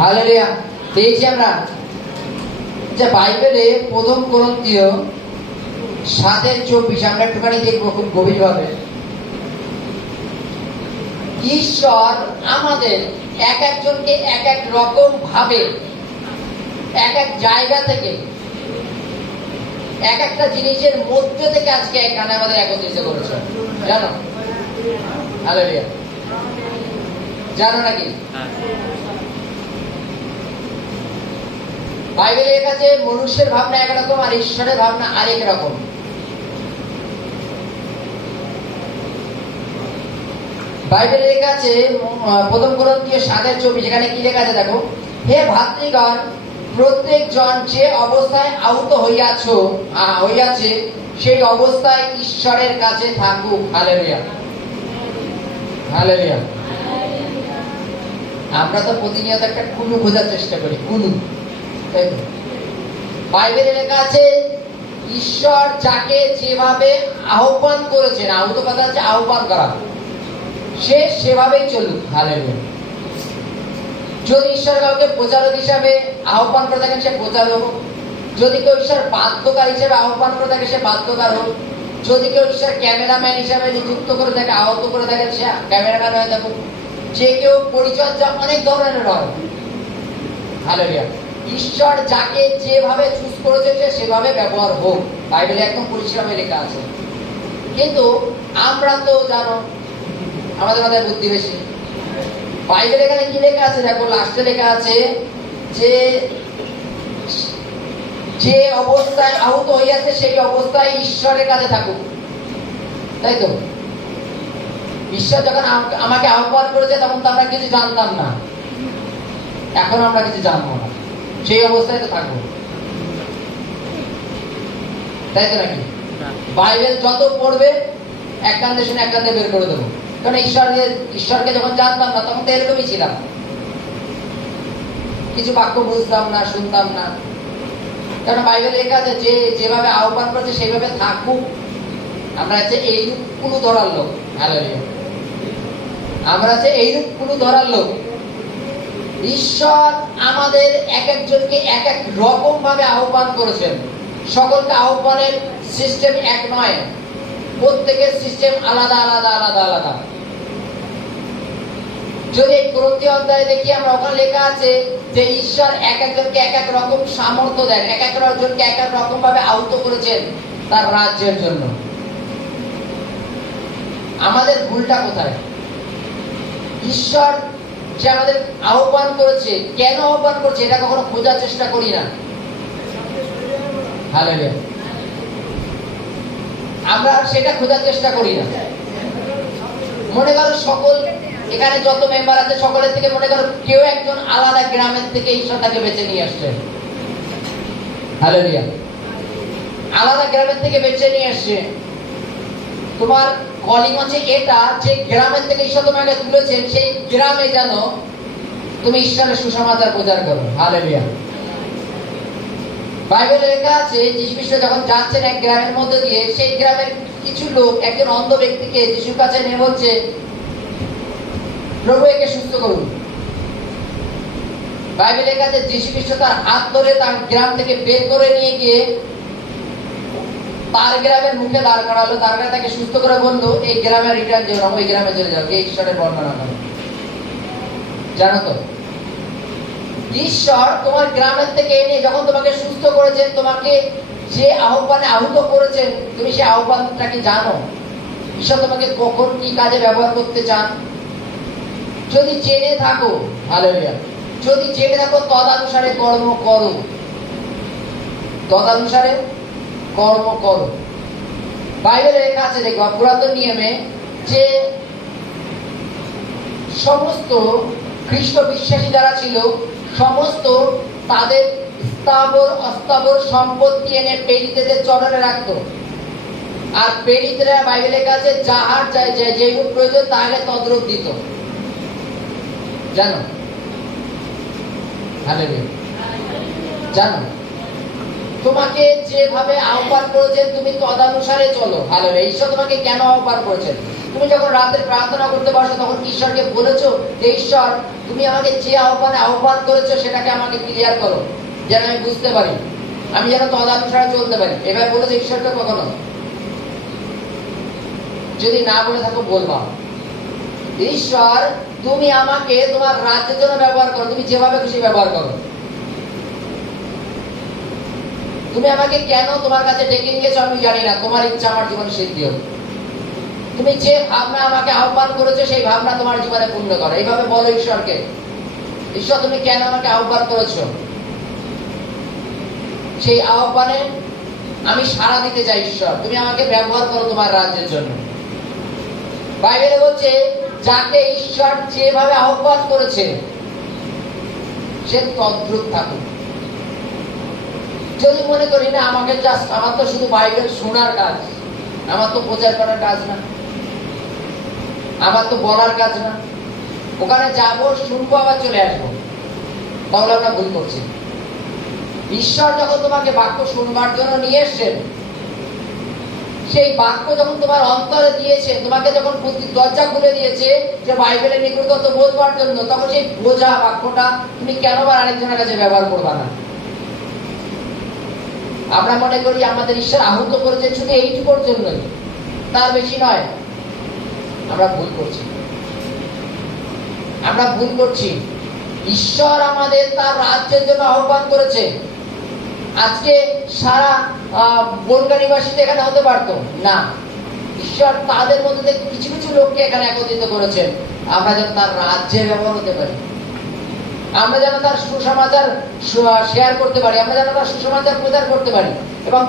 Hallelujah. পেয়েছি আমরা যে বাইবেলে প্রথম করন্থীয় 7:24 আমরা একটুখানি দেখবো খুব গভীরভাবে। ঈশ্বর আমাদের এক একজনকে এক এক রকম ভাবে এক এক জায়গা থেকে এক একটা জিনিসের মধ্যে থেকে আজকে এখানে আমাদের একত্রিত করেছে, জানো? হালেলুয়া। জানো নাকি? বাইবেলে লেখা আছে মনুষ্যের ভাবনা একরকম আর ঈশ্বরের ভাবনা আরেক রকম। বাইবেলে লেখা আছে প্রথম করন্থীয় 7:24, এখানে কি লেখা আছে দেখো। হে ভাতৃগণ, প্রত্যেক জন যে অবস্থায় আহত হইয়াছে সেই অবস্থায় ঈশ্বরের কাছে থাকুক। Hallelujah, hallelujah. আমরা তো প্রতিনিয়ত একটা কুলু খোঁজার চেষ্টা করি, কুলু। বাইবেলে লেখা আছে ঈশ্বর যাকে যেভাবে আহ্বান করেছেন, আহত কথা হচ্ছে আহ্বান করা, সে সেভাবেই চলুক। হালেলুয়া। যদি ঈশ্বর কাউকে প্রচারক হিসাবে আহ্বান করে থাকেন, সে প্রচারক হোক। যদি কেউ ঈশ্বর বাধ্যকার হিসেবে আহ্বান করে থাকে, সে বাধ্যকার হোক। যদি কেউ ঈশ্বর ক্যামেরাম্যান হিসাবে নিযুক্ত করে থাকে, আহত করে থাকে, সে ক্যামেরাম্যান হয়ে থাকুক। যে কেউ পরিচর্যা অনেক ধরনের হয়। হালেলুয়া। ঈশ্বর যাকে যেভাবে চুজ করেছে সে সেভাবে ব্যবহার হোক, বাইবেলে একদম পরিষ্কারভাবে লেখা আছে। কিন্তু আমরা তো জানো আমাদের মাথায় বুদ্ধি বেশি। বাইবেলে এখানে কি লেখা আছে দেখো, লাস্টে লেখা আছে যে যে অবস্থায় আহত হইয়াছে সেই অবস্থায় ঈশ্বরের কাছে থাকুক, তাই তো? ঈশ্বর যখন আমাকে আহ্বান করেছে তখন তো আমরা কিছু জানতাম না, এখন আমরা কিছু জানবো না, সেই অবস্থায় তো থাকবো, তাই তো নাকি? বাইবেল যত পড়বে এক কান্দে শুনে এক কান্দে বের করে দেবো। কারণ ঈশ্বরকে যখন জানতাম না তখন তো এরকমই ছিলাম, কিছু বাক্য বুঝতাম না, শুনতাম না। কারণ বাইবেল লেখা আছে যে যেভাবে আহ্বান করেছে সেইভাবে থাকুক। আমরা আছে এইরূপ কুলু ধরার লোক। হালেলুয়া। আমরা আছে এইরূপ কুলু ধরার লোক। ঈশ্বর আমাদের এক একজনকে এক এক রকম ভাবে আহ্বান করেছেন। সকলকে আহ্বানের সিস্টেম এক নয়, প্রত্যেকের সিস্টেম আলাদা আলাদা আলাদা আলাদা। যদি এই করন্থীয় অধ্যায়ে দেখি আমরা, ওখানে লেখা আছে যে ঈশ্বর এক একজনকে এক এক রকম সামর্থ্য দেন, এক এক জনকে এক এক রকম ভাবে আহত করেছেন তার রাজ্যের জন্য। আমাদের ভুলটা কোথায়? ঈশ্বর যে আমাদের আহ্বান করেছে, কেন আহ্বান করছে এটা কখনো খোঁজার চেষ্টা করি না। হালেলুয়া। আমরা সেটা খোঁজার চেষ্টা করি না। মনে করো সকল এখানে যত মেম্বার আছে সকলের থেকে মনে করো কেউ একজন আলাদা গ্রামের থেকে ঈশ্বরটাকে বেছে নিয়ে আসছেন। হালেলুয়া। আলাদা গ্রামের থেকে বেছে নিয়ে আসছে। তোমার কলিং হচ্ছে এটা, যে গ্রামের থেকে ঈশ্বর তোমাকে তুলেছেন সেই গ্রামে যেন তুমি ঈশ্বরের সুসমাচার প্রচার করো। হালেলুয়া। বাইবেলে লেখা আছে যীশু খ্রিস্ট যখন যাচ্ছেন এক গ্রামের মধ্যে দিয়ে, সেই গ্রামের কিছু লোক একজন অন্ধ ব্যক্তিকে যীশুর কাছে নিয়ে বলছে, প্রভু একে সুস্থ করুন। বাইবেলে লেখা আছে যীশু খ্রিস্ট তার হাত ধরে তার গ্রাম থেকে বের করে নিয়ে গিয়ে তার গ্রামের মুখে দাঁড় করালো। তারপরে তাকে সুস্থ করে বললো, এই গ্রামে রিটার্ন যেও না, ওই গ্রামে চলে যাও, এই ঈশ্বরের বর্ণনা করো। জানো তো, ঈশ্বর তোমার গ্রামের থেকে এনে যখন তোমাকে সুস্থ করেছেন, তোমাকে যে আহ্বানে আহত করেছেন, তুমি সেই আহ্বানটাকে জানো? ঈশ্বর তোমাকে কখন কি কাজে ব্যবহার করতে চান যদি জেনে থাকো, হালেলুয়া, যদি জেনে থাকো তদানুসারে কর্ম করো, তদানুসারে কর্ম করো। বাইবেলে লেখা আছে দেখো পুরাতন নিয়মে যে সমস্ত খ্রিস্ট বিশ্বাসী যারা ছিল সমস্ত তাদের স্থাবর অস্থাবর সম্পত্তি এনে প্রেরিতদের চরণে রাখতো। আর প্রেরিতরা বাইবেলে লেখা আছে যাহার যেরূপ প্রয়োজন তাহলে তদ্রূপ দিত। জানো? হালেলুয়া। জানো তোমাকে যেভাবে আহ্বান করেছেন তুমি তদানুসারে চলো। হালেলুয়া। ঈশ্বর তোমাকে কেন আহ্বান করেছেন? তুমি যখন রাতে প্রার্থনা করতে বসো তখন ঈশ্বরকে বলেছো যে ঈশ্বর তুমি আমাকে যে আহ্বান করেছো সেটাকে আমাকে ক্লিয়ার করো, যেন আমি বুঝতে পারি, আমি যেন তদানুসারে চলতে পারি। এবার বলেছে ঈশ্বরকে কখনো? যদি না বলে থাকো বলবা, ঈশ্বর তুমি আমাকে তোমার রাজ্যের জন্য ব্যবহার করো, তুমি যেভাবে খুশি ব্যবহার করো। তুমি আমাকে কেন তোমার কাছে ডেকে নিয়েছো আমি জানি না, তোমার ইচ্ছা আমার জীবনে সিদ্ধি হোক। তুমি যে ভাবনা আমাকে আহ্বান করেছো সেই ভাবনা তোমার জীবনে পূর্ণ করো। এইভাবে বলো ঈশ্বরকে, ঈশ্বর তুমি কেন আমাকে আহ্বান করেছো, সেই আহ্বানে আমি সাড়া দিতে চাই। ঈশ্বর তুমি আমাকে ব্যবহার করো তোমার রাজ্যের জন্য। বাইবেলে বলছে যাকে ঈশ্বর যেভাবে আহ্বান করেছে সে তদ্রূপ থাকুক। যদি মনে করি না আমাকে জাস্ট আমার তো শুধু বাইবেল শোনার কাজ, আমার তো প্রচার করার কাজ না, আমার তো বলার কাজ না, ওখানে যাবো শুনবো আবার চলে আসবো, তাহলে আমরা ভুল করছি। ঈশ্বর যখন তোমাকে বাক্য শুনবার জন্য নিয়ে এসছেন, সেই বাক্য যখন তোমার অন্তরে দিয়েছে, তোমাকে যখন দরজা খুলে দিয়েছে যে বাইবেলের নিকটত্ব বোঝবার জন্য, তখন সেই বোঝা বাক্যটা তুমি কেন বা আরেকজনের কাছে ব্যবহার করবা না? আমরা মনে করি আমাদের ঈশ্বর আহত করেছে শুধু এইটুকুর জন্যই, তার বেশি নয়। আমরা ভুল করছি, আমরা ভুল করছি। ঈশ্বর আমাদের তার রাজ্যের জন্য আহ্বান করেছে। আজকে সারা বনগা নিবাসী এখানে হতে পারতো না, ঈশ্বর তাদের মধ্যে থেকে কিছু কিছু লোককে এখানে একত্রিত করেছেন, আমরা যেন তার রাজ্যে ব্যবহার হতে পারি, আমরা যেন তার সুসমাচার শেয়ার করতে পারি, আমরা যেন তার সুসমাচার প্রচার করতে পারি এবং